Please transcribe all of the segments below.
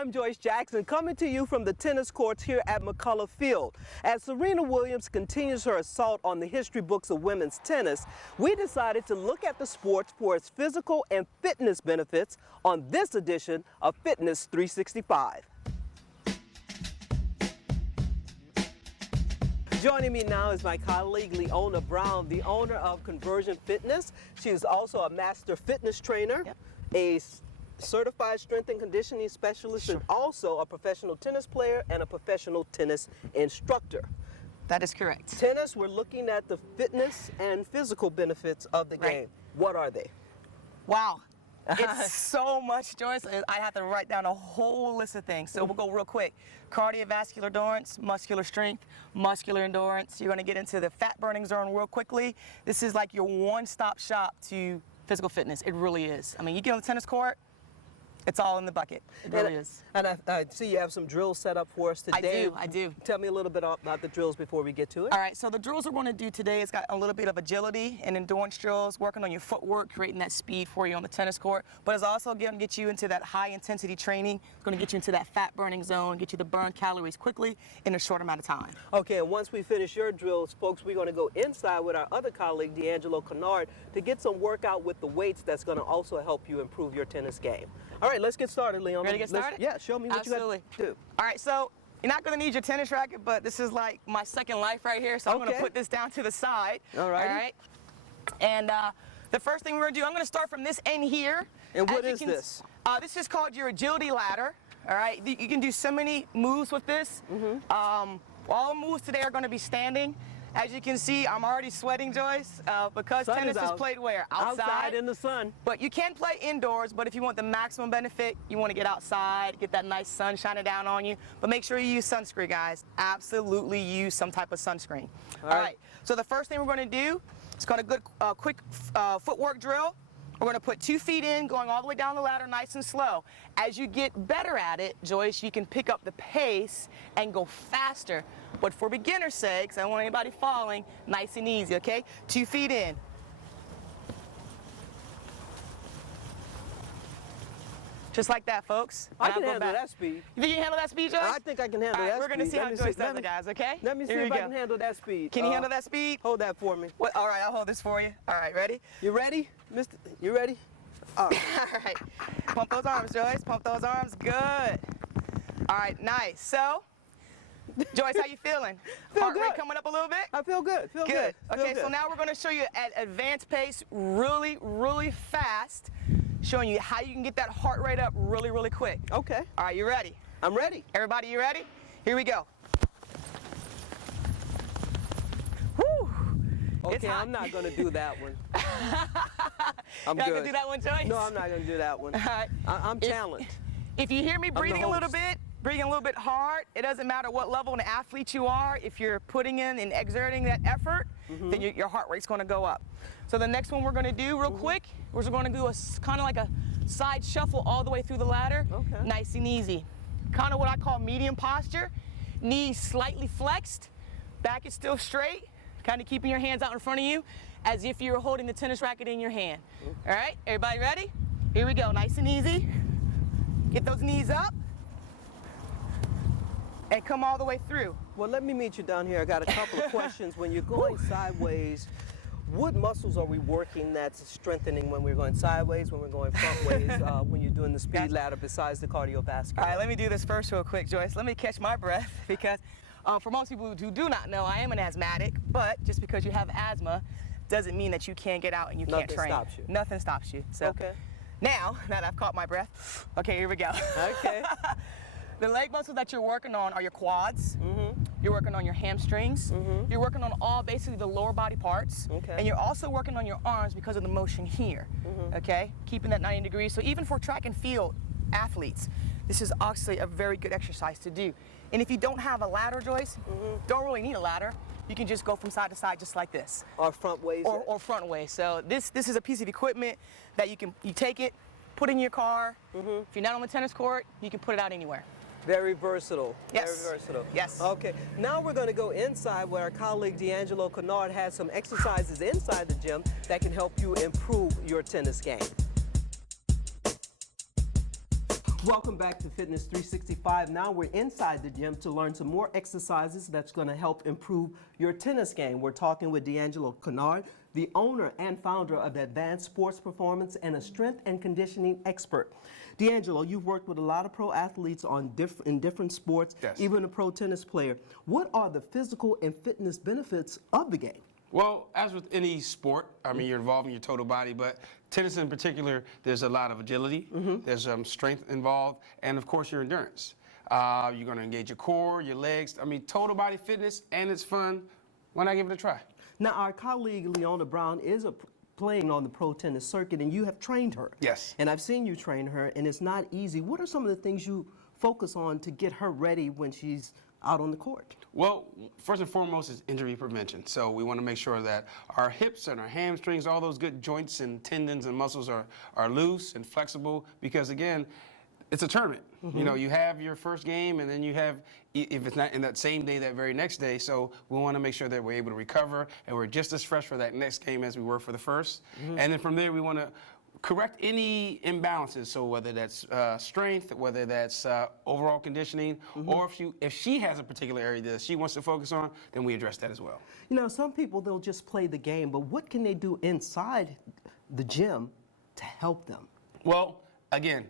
I'm Joyce Jackson, coming to you from the tennis courts here at McCullough Field. As Serena Williams continues her assault on the history books of women's tennis, we decided to look at the sports for its physical and fitness benefits on this edition of Fitness 365. Joining me now is my colleague, Leona Brown, the owner of Conversion Fitness. She is also a master fitness trainer, a certified strength and conditioning specialist, and also a professional tennis player and a professional tennis instructor. That is correct. Tennis, we're looking at the fitness and physical benefits of the game. What are they? Wow. It's so much, Joyce. I have to write down a whole list of things. So we'll go real quick. Cardiovascular endurance, muscular strength, muscular endurance. You're going to get into the fat burning zone real quickly. This is like your one-stop shop to physical fitness. It really is. I mean, you get on the tennis court, it's all in the bucket. It really is. And I see you have some drills set up for us today. I do. Tell me a little bit about the drills before we get to it. All right, so the drills we're going to do today has got a little bit of agility and endurance drills, working on your footwork, creating that speed for you on the tennis court. But it's also going to get you into that high intensity training. It's going to get you into that fat burning zone, get you to burn calories quickly in a short amount of time. Okay, and once we finish your drills, folks, we're going to go inside with our other colleague, D'Angelo Kennard, to get some workout with the weights that's going to also help you improve your tennis game. All right, let's get started, Leon. Ready to get started? Yeah, show me what you got to do. All right, so you're not going to need your tennis racket, but this is like my second life right here, so I'm going to put this down to the side. All right. All right. And the first thing we're going to do, I'm going to start from this end here. And what is this? This is called your agility ladder. All right, you can do so many moves with this. All the moves today are going to be standing. As you can see, I'm already sweating, Joyce, because tennis is played where? Outside in the sun. But you can play indoors, but if you want the maximum benefit, you want to get outside, get that nice sun shining down on you. But make sure you use sunscreen, guys. Absolutely use some type of sunscreen. All right. So the first thing we're going to do is got a good quick footwork drill. We're going to put 2 feet in, going all the way down the ladder nice and slow. As you get better at it, Joyce, you can pick up the pace and go faster. But for beginner's sake, I don't want anybody falling, nice and easy, okay? 2 feet in. Just like that, folks. I can handle that speed. You think you can handle that speed, Joyce? I think I can handle that speed. We're going to see how Joyce does it, guys, okay? Let me see if I can handle that speed. Can you handle that speed? Hold that for me. What? All right, I'll hold this for you. All right, ready? You ready, Mister? You ready? All right. Pump those arms, Joyce. Pump those arms. Good. All right, nice. So, Joyce, how you feeling? Heart rate coming up a little bit? I feel good. Feel good. Okay, so now we're going to show you at advanced pace, really, really fast, showing you how you can get that heart rate up really, really quick. Okay. All right, you ready? I'm ready. Everybody, you ready? Here we go. Woo! Okay, I'm not going to do that one. I'm not good. Going to do that one, Joyce? No, I'm not going to do that one. All right. I'm challenged. If you hear me breathing a little bit, breathing a little bit hard, it doesn't matter what level of an athlete you are. If you're putting in and exerting that effort, then your heart rate's going to go up. So the next one we're going to do real quick, we're going to do a kind of like a side shuffle all the way through the ladder. Okay. Nice and easy. Kind of what I call medium posture. Knees slightly flexed, back is still straight, kind of keeping your hands out in front of you as if you were holding the tennis racket in your hand. All right, everybody ready? Here we go, nice and easy. Get those knees up and come all the way through. Well, let me meet you down here. I got a couple of questions. When you're going sideways, what muscles are we working that's strengthening when we're going sideways, when we're going front ways, when you're doing the speed ladder besides the cardiovascular? All right, let me do this first real quick, Joyce. Let me catch my breath because for most people who do not know, I am an asthmatic, but just because you have asthma doesn't mean that you can't get out and you can't train. Nothing stops you. Nothing stops you. So now that I've caught my breath, okay, here we go. Okay. The leg muscles that you're working on are your quads. You're working on your hamstrings. You're working on all basically the lower body parts. And you're also working on your arms because of the motion here. Okay? Keeping that 90 degrees. So even for track and field athletes, this is actually a very good exercise to do. And if you don't have a ladder, Joyce, don't really need a ladder. You can just go from side to side just like this. Or front ways. Or front ways. So this is a piece of equipment that you take it, put in your car. If you're not on the tennis court, you can put it out anywhere. Very versatile. Yes. Very versatile. Yes. Okay. Now we're going to go inside where our colleague D'Angelo Kennard has some exercises inside the gym that can help you improve your tennis game. Welcome back to Fitness 365. Now we're inside the gym to learn some more exercises that's going to help improve your tennis game. We're talking with D'Angelo Kennard, the owner and founder of Advanced Sports Performance and a strength and conditioning expert. D'Angelo, you've worked with a lot of pro athletes in different sports, Yes. even a pro tennis player. What are the physical and fitness benefits of the game? Well, as with any sport, I mean, you're involving your total body, but tennis in particular, there's a lot of agility, there's strength involved, and of course your endurance. You're going to engage your core, your legs. I mean, total body fitness, and it's fun. Why not give it a try? Now, our colleague Leona Brown is playing on the pro tennis circuit, and you have trained her. Yes. And I've seen you train her, and it's not easy. What are some of the things you focus on to get her ready when she's out on the court? Well, first and foremost is injury prevention. So we want to make sure that our hips and our hamstrings, all those good joints and tendons and muscles are loose and flexible, because again, it's a tournament. You know, you have your first game, and then you have, if it's not in that same day, that very next day. So we want to make sure that we're able to recover and we're just as fresh for that next game as we were for the first. And then from there, we want to correct any imbalances. So whether that's strength, whether that's overall conditioning, or if she has a particular area that she wants to focus on, then we address that as well. You know, some people, they'll just play the game, but what can they do inside the gym to help them? Well, again,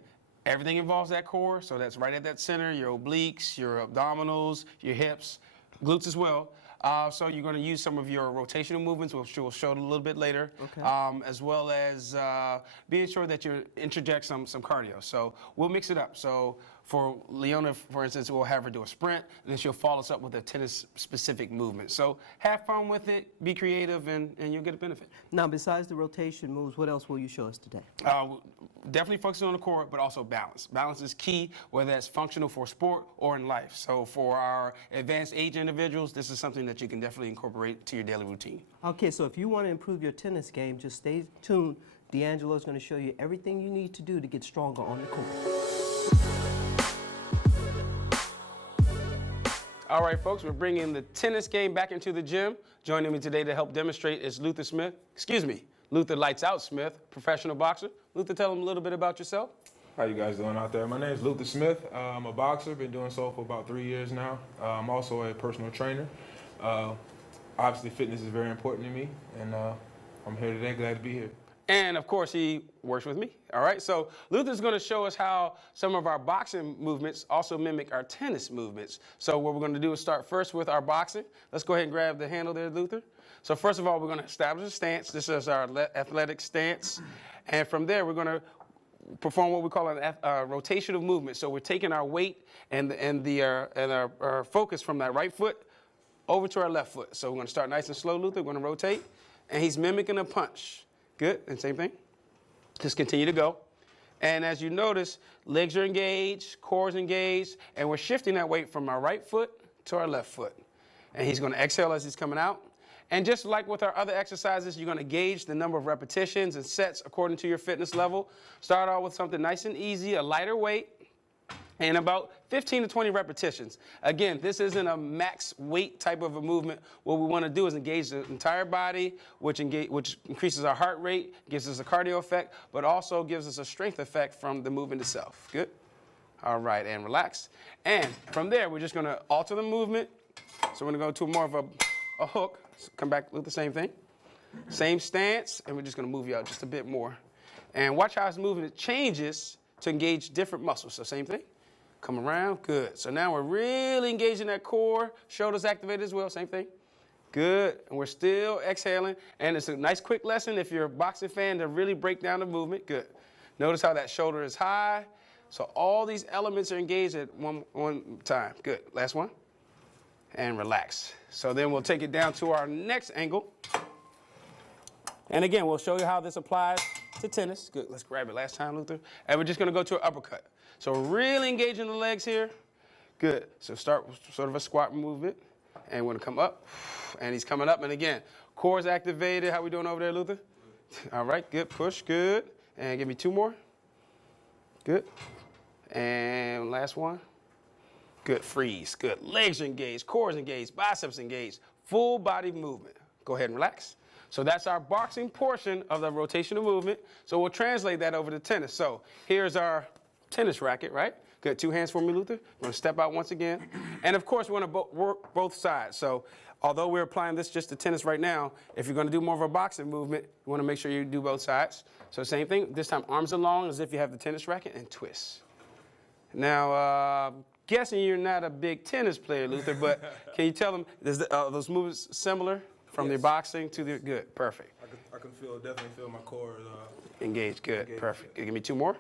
everything involves that core, so that's right at that center, your obliques, your abdominals, your hips, glutes as well. So you're going to use some of your rotational movements, which we'll show a little bit later, as well as being sure that you interject some cardio. So we'll mix it up. So for Leona, for instance, we'll have her do a sprint, and then she'll follow us up with a tennis-specific movement. So have fun with it, be creative, and you'll get a benefit. Now, besides the rotation moves, what else will you show us today? Definitely focusing on the core, but also balance. Balance is key, whether that's functional for sport or in life. So for our advanced age individuals, this is something that you can definitely incorporate to your daily routine. Okay, so if you want to improve your tennis game, just stay tuned. D'Angelo is going to show you everything you need to do to get stronger on the court. All right, folks, we're bringing the tennis game back into the gym. Joining me today to help demonstrate is Luther Lights Out Smith, professional boxer. Luther, tell them a little bit about yourself. How you guys doing out there? My name is Luther Smith. I'm a boxer, been doing so for about 3 years now. I'm also a personal trainer. Obviously, fitness is very important to me, and I'm here today, glad to be here. And of course, he works with me. All right, so Luther's going to show us how some of our boxing movements also mimic our tennis movements. So what we're going to do is start first with our boxing. Let's go ahead and grab the handle there, Luther. So first of all, we're going to establish a stance. This is our athletic stance. And from there, we're going to perform what we call a rotational movement. So we're taking our weight and our focus from that right foot over to our left foot. So we're going to start nice and slow, Luther. We're going to rotate. And he's mimicking a punch. Good, and same thing. Just continue to go. And as you notice, legs are engaged, core is engaged, and we're shifting that weight from our right foot to our left foot. And he's going to exhale as he's coming out. And just like with our other exercises, you're going to gauge the number of repetitions and sets according to your fitness level. Start out with something nice and easy, a lighter weight, and about 15 to 20 repetitions. Again, this isn't a max weight type of a movement. What we want to do is engage the entire body, which increases our heart rate, gives us a cardio effect, but also gives us a strength effect from the movement itself. Good? All right, and relax. And from there, we're just going to alter the movement. So we're going to go to more of a hook. So come back with the same thing. Same stance, and we're just going to move you out just a bit more. And watch how his movement changes to engage different muscles. So same thing. Come around, good. So now we're really engaging that core, shoulders activated as well, same thing. Good, and we're still exhaling. And it's a nice quick lesson if you're a boxing fan to really break down the movement, good. Notice how that shoulder is high. So all these elements are engaged at one time, good. Last one, and relax. So then we'll take it down to our next angle. And again, we'll show you how this applies to tennis. Good, let's grab it last time, Luther. And we're just gonna go to an uppercut. So we're really engaging the legs here. Good. So start with sort of a squat movement. And we're going to come up. And he's coming up. And again, core is activated. How we doing over there, Luther? All right. Good. Push. Good. And give me two more. Good. And last one. Good. Freeze. Good. Legs are engaged. Core is engaged. Biceps engaged. Full body movement. Go ahead and relax. So that's our boxing portion of the rotational movement. So we'll translate that over to tennis. So here's our tennis racket, right? Good, 2 hands for me, Luther. We're gonna step out once again. And of course, we wanna work both sides. So although we're applying this just to tennis right now, if you're gonna do more of a boxing movement, you wanna make sure you do both sides. So same thing, this time arms are long as if you have the tennis racket and twist. Now, guessing you're not a big tennis player, Luther, but can you tell them, those movements similar from the boxing to the, good, perfect. I can definitely feel my core. Engaged, good, perfect. Give me 2 more.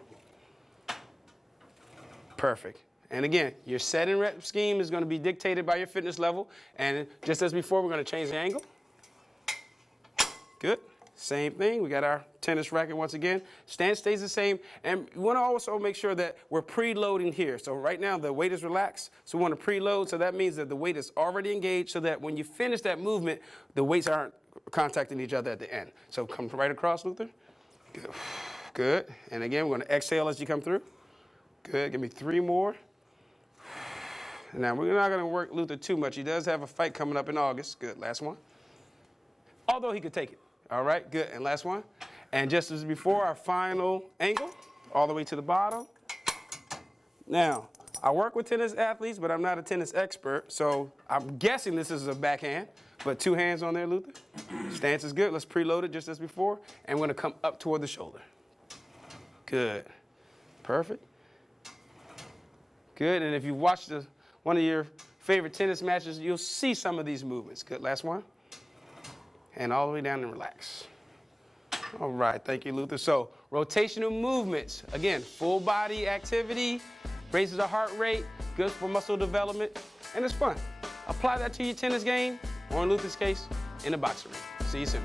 Perfect. And again, your set and rep scheme is going to be dictated by your fitness level. And just as before, we're going to change the angle. Good. Same thing. We got our tennis racket once again. Stance stays the same. And we want to also make sure that we're preloading here. So right now, the weight is relaxed. So we want to preload. So that means that the weight is already engaged so that when you finish that movement, the weights aren't contacting each other at the end. So come right across, Luther. Good. Good. And again, we're going to exhale as you come through. Good. Give me 3 more. Now, we're not going to work Luther too much. He does have a fight coming up in August. Good. Last one. Although he could take it. All right. Good. And last one. And just as before, our final angle, all the way to the bottom. Now, I work with tennis athletes, but I'm not a tennis expert. So I'm guessing this is a backhand. But 2 hands on there, Luther. Stance is good. Let's preload it just as before. And we're going to come up toward the shoulder. Good. Perfect. Good. And if you watch one of your favorite tennis matches, you'll see some of these movements. Good. Last one. And all the way down and relax. All right. Thank you, Luther. So rotational movements. Again, full body activity, raises the heart rate, good for muscle development, and it's fun. Apply that to your tennis game, or in Luther's case, in the boxing ring. See you soon.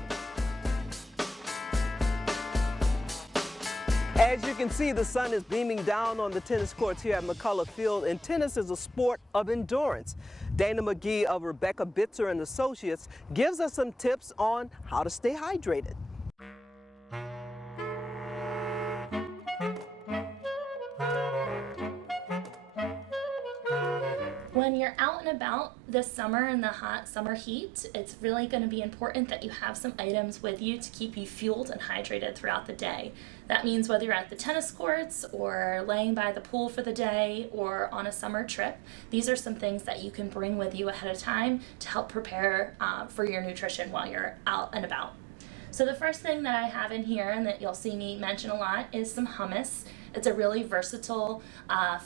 As you can see, the sun is beaming down on the tennis courts here at McCullough Field, and tennis is a sport of endurance. Dana McGee of Rebecca Bitzer and Associates gives us some tips on how to stay hydrated. When you're out and about this summer in the hot summer heat, it's really going to be important that you have some items with you to keep you fueled and hydrated throughout the day. That means whether you're at the tennis courts or laying by the pool for the day or on a summer trip, these are some things that you can bring with you ahead of time to help prepare for your nutrition while you're out and about. So the first thing that I have in here and that you'll see me mention a lot is some hummus. It's a really versatile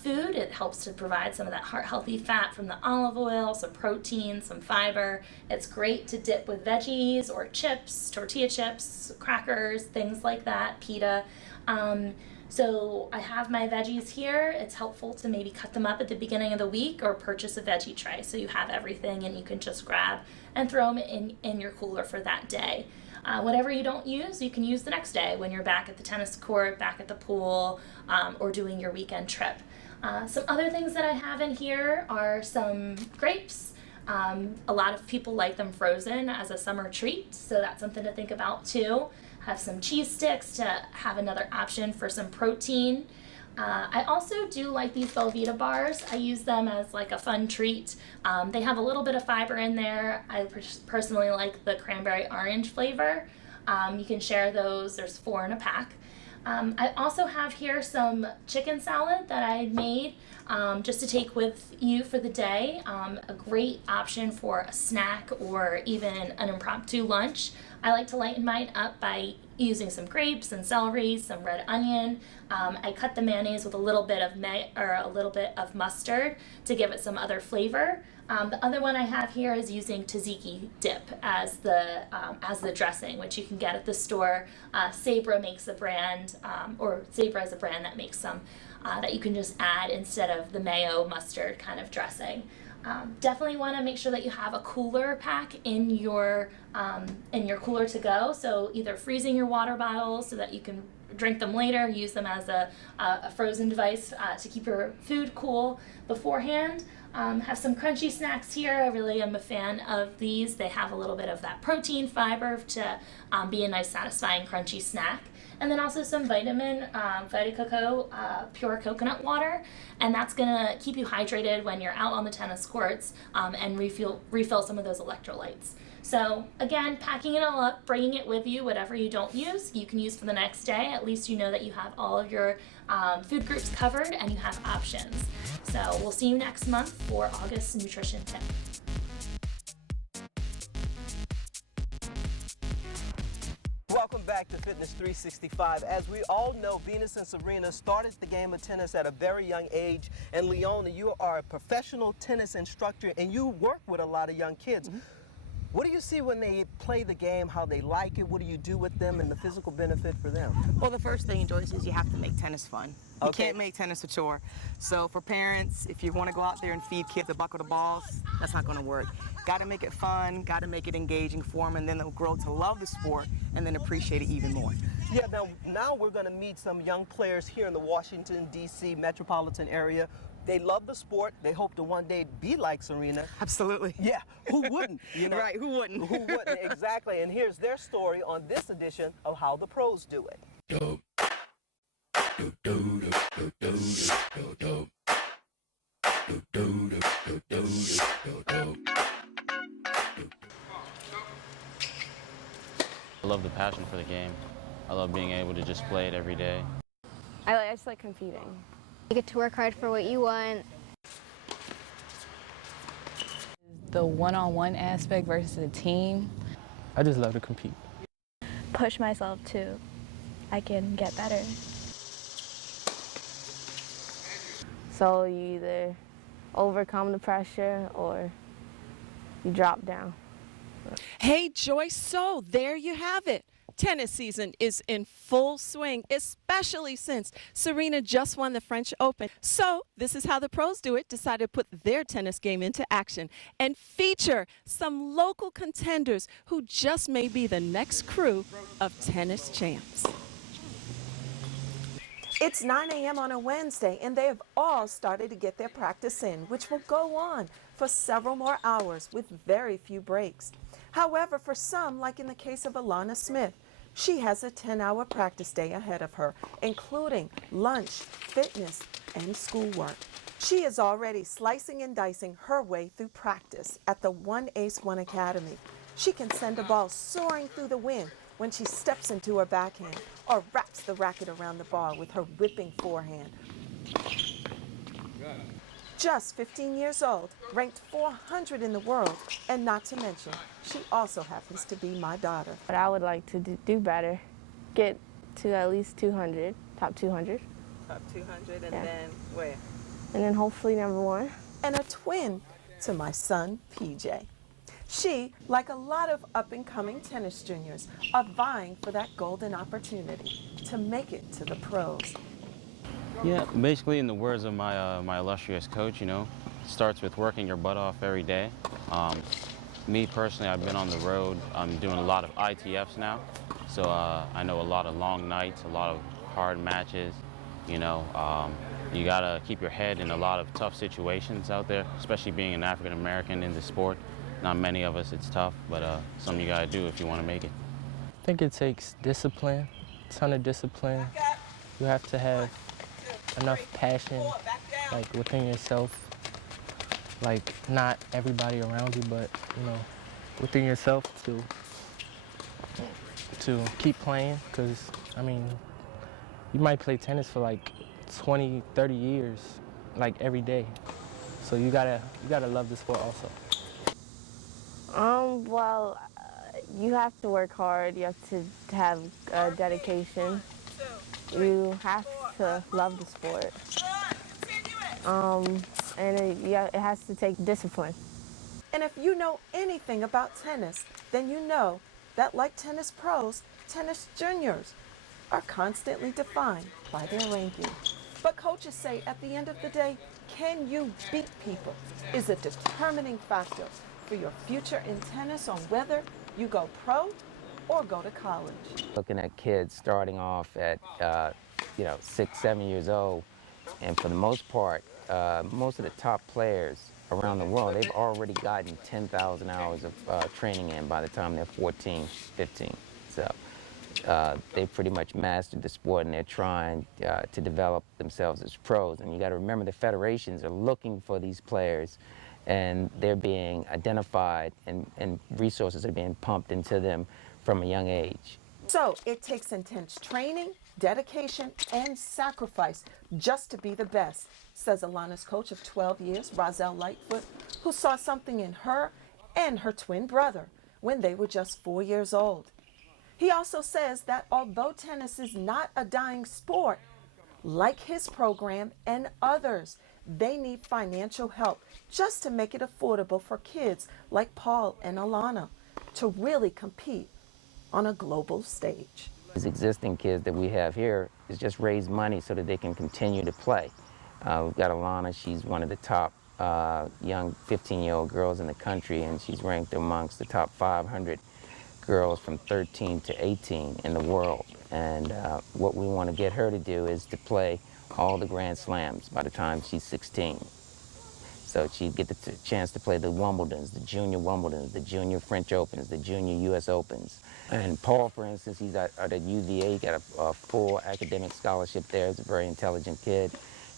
food. It helps to provide some of that heart-healthy fat from the olive oil, some protein, some fiber. It's great to dip with veggies or chips, tortilla chips, crackers, things like that, pita. So I have my veggies here. It's helpful to maybe cut them up at the beginning of the week or purchase a veggie tray so you have everything and you can just grab and throw them in your cooler for that day. Whatever you don't use, you can use the next day when you're back at the tennis court, back at the pool, or doing your weekend trip. Some other things that I have in here are some grapes. A lot of people like them frozen as a summer treat, so that's something to think about too. Have some cheese sticks to have another option for some protein. I also do like these Belvita bars. I use them as like a fun treat. They have a little bit of fiber in there. I personally like the cranberry orange flavor. You can share those. There's 4 in a pack. I also have here some chicken salad that I made just to take with you for the day. A great option for a snack or even an impromptu lunch. I like to lighten mine up by using some grapes and celery, some red onion. I cut the mayonnaise with a little bit of mustard to give it some other flavor. The other one I have here is using tzatziki dip as the dressing, which you can get at the store. Sabra makes a brand, or Sabra is a brand that makes some that you can just add instead of the mayo mustard kind of dressing. Definitely want to make sure that you have a cooler pack in your cooler to go. So either freezing your water bottles so that you can drink them later, use them as a frozen device to keep your food cool beforehand. Have some crunchy snacks here. I really am a fan of these. They have a little bit of that protein fiber to be a nice satisfying crunchy snack. And then also some Vita Coco pure coconut water, and that's gonna keep you hydrated when you're out on the tennis courts and refill some of those electrolytes. So again, packing it all up, bringing it with you, whatever you don't use, you can use for the next day. At least you know that you have all of your food groups covered and you have options. So we'll see you next month for August's nutrition tip. Welcome back to Fitness 365. As we all know, Venus and Serena started the game of tennis at a very young age. And Leona, you are a professional tennis instructor and you work with a lot of young kids. What do you see when they play the game, how they like it? What do you do with them and the physical benefit for them? Well, the first thing, Joyce, is you have to make tennis fun. You can't make tennis a chore. So for parents, if you want to go out there and feed kids a bucket of balls, that's not going to work. Got to make it fun, got to make it engaging for them, and then they'll grow to love the sport and then appreciate it even more. Yeah, now we're going to meet some young players here in the Washington, D.C. metropolitan area. They love the sport. They hope to one day be like Serena. Absolutely. Yeah, who wouldn't? You know? Right, who wouldn't? Who wouldn't, exactly. And here's their story on this edition of How the Pros Do It. I love the passion for the game. I love being able to just play it every day. I just like competing. You get to work hard for what you want. The one-on-one aspect versus a team. I just love to compete. Push myself too. I can get better. So you either overcome the pressure or you drop down. Hey, Joyce, so there you have it. Tennis season is in full swing, especially since Serena just won the French Open. So this is how the pros do it, decided to put their tennis game into action and feature some local contenders who just may be the next crew of tennis champs. It's 9 a.m. on a Wednesday, and they have all started to get their practice in, which will go on for several more hours with very few breaks. However, for some, like in the case of Alana Smith, she has a 10-hour practice day ahead of her, including lunch, fitness, and schoolwork. She is already slicing and dicing her way through practice at the One Ace One Academy. She can send a ball soaring through the wind when she steps into her backhand or wraps the racket around the ball with her whipping forehand. Just 15 years old, ranked 400 in the world, and not to mention, she also happens to be my daughter. But I would like to do better, get to at least 200, top 200. Top 200, and Yeah. then where? And then hopefully #1. And a twin to my son, PJ. She, like a lot of up-and-coming tennis juniors, are vying for that golden opportunity to make it to the pros. Yeah, basically in the words of my illustrious coach, you know, it starts with working your butt off every day. Me personally, I've been on the road. I'm doing a lot of ITFs now, so I know a lot of long nights, a lot of hard matches. You know, you gotta keep your head in a lot of tough situations out there, especially being an African American in the sport. Not many of us, it's tough, but something you gotta do if you want to make it. I think it takes discipline, a ton of discipline. You have to have enough passion, like within yourself, like not everybody around you, but you know, within yourself to keep playing. Because I mean, you might play tennis for like 20, 30 years, like every day. So you gotta love the sport also. Well, you have to work hard. You have to have dedication. You have to love the sport. And it has to take discipline. And if you know anything about tennis, then you know that like tennis pros, tennis juniors are constantly defined by their ranking. But coaches say at the end of the day, can you beat people is a determining factor for your future in tennis on whether you go pro or go to college. Looking at kids starting off at, 6, 7 years old, and for the most part, most of the top players around the world, they've already gotten 10,000 hours of training in by the time they're 14, 15. So they've pretty much mastered the sport, and they're trying to develop themselves as pros. And you got to remember, the federations are looking for these players and they're being identified, and resources are being pumped into them from a young age. So it takes intense training, dedication, and sacrifice just to be the best, says Alana's coach of 12 years, Laurel Lightfoot, who saw something in her and her twin brother when they were just 4 years old. He also says that although tennis is not a dying sport, like his program and others, they need financial help just to make it affordable for kids like Paul and Alana to really compete on a global stage. These existing kids that we have here is just raise money so that they can continue to play. We've got Alana, she's one of the top young 15-year-old girls in the country, and she's ranked amongst the top 500 girls from 13 to 18 in the world. And what we want to get her to do is to play all the Grand Slams by the time she's 16. So she'd get the chance to play the Wimbledons, the Junior Wimbledons, the Junior French Opens, the Junior US Opens. And Paul, for instance, he's at UVA, got a full academic scholarship there. He's a very intelligent kid.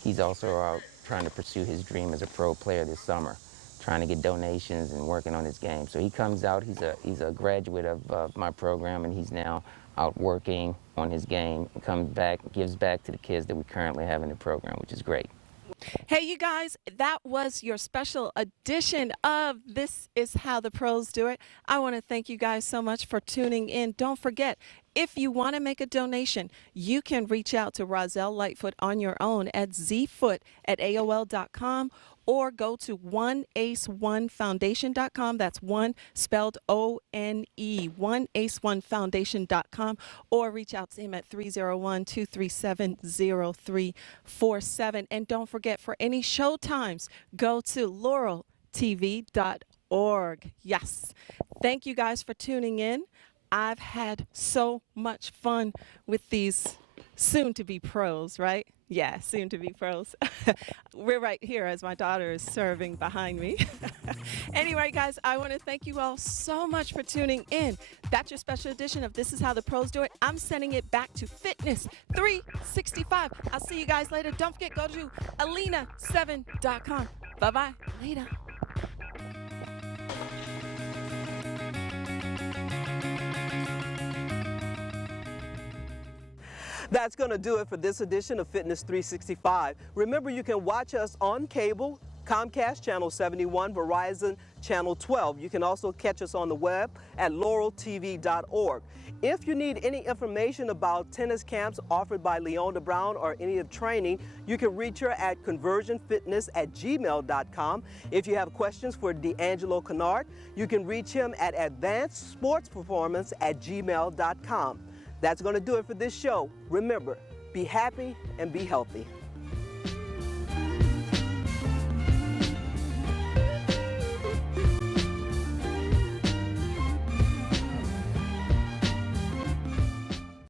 He's also out trying to pursue his dream as a pro player this summer, trying to get donations and working on his game. So he comes out, he's a graduate of my program, and he's now out working on his game, and comes back, gives back to the kids that we currently have in the program, which is great. Hey, you guys, that was your special edition of This Is How the Pros Do It. I want to thank you guys so much for tuning in. Don't forget, if you want to make a donation, you can reach out to Laurel Lightfoot on your own at zfoot@aol.com, or go to 1ace1foundation.com. That's one spelled ONE, 1ace1foundation.com, or reach out to him at 301-237-0347. And don't forget, for any show times, go to laureltv.org. Yes. Thank you guys for tuning in. I've had so much fun with these soon-to-be pros, right? Yeah, soon-to-be pros. We're right here as my daughter is serving behind me. Anyway, guys, I want to thank you all so much for tuning in. That's your special edition of This Is How the Pros Do It. I'm sending it back to Fitness 365. I'll see you guys later. Don't forget, go to alina7.com. Bye-bye. Later. That's going to do it for this edition of Fitness 365. Remember, you can watch us on cable, Comcast Channel 71, Verizon Channel 12. You can also catch us on the web at laureltv.org. If you need any information about tennis camps offered by Leona Brown or any of training, you can reach her at conversionfitness@gmail.com. If you have questions for D'Angelo Kennard, you can reach him at advancedsportsperformance@gmail.com. That's going to do it for this show. Remember, be happy and be healthy.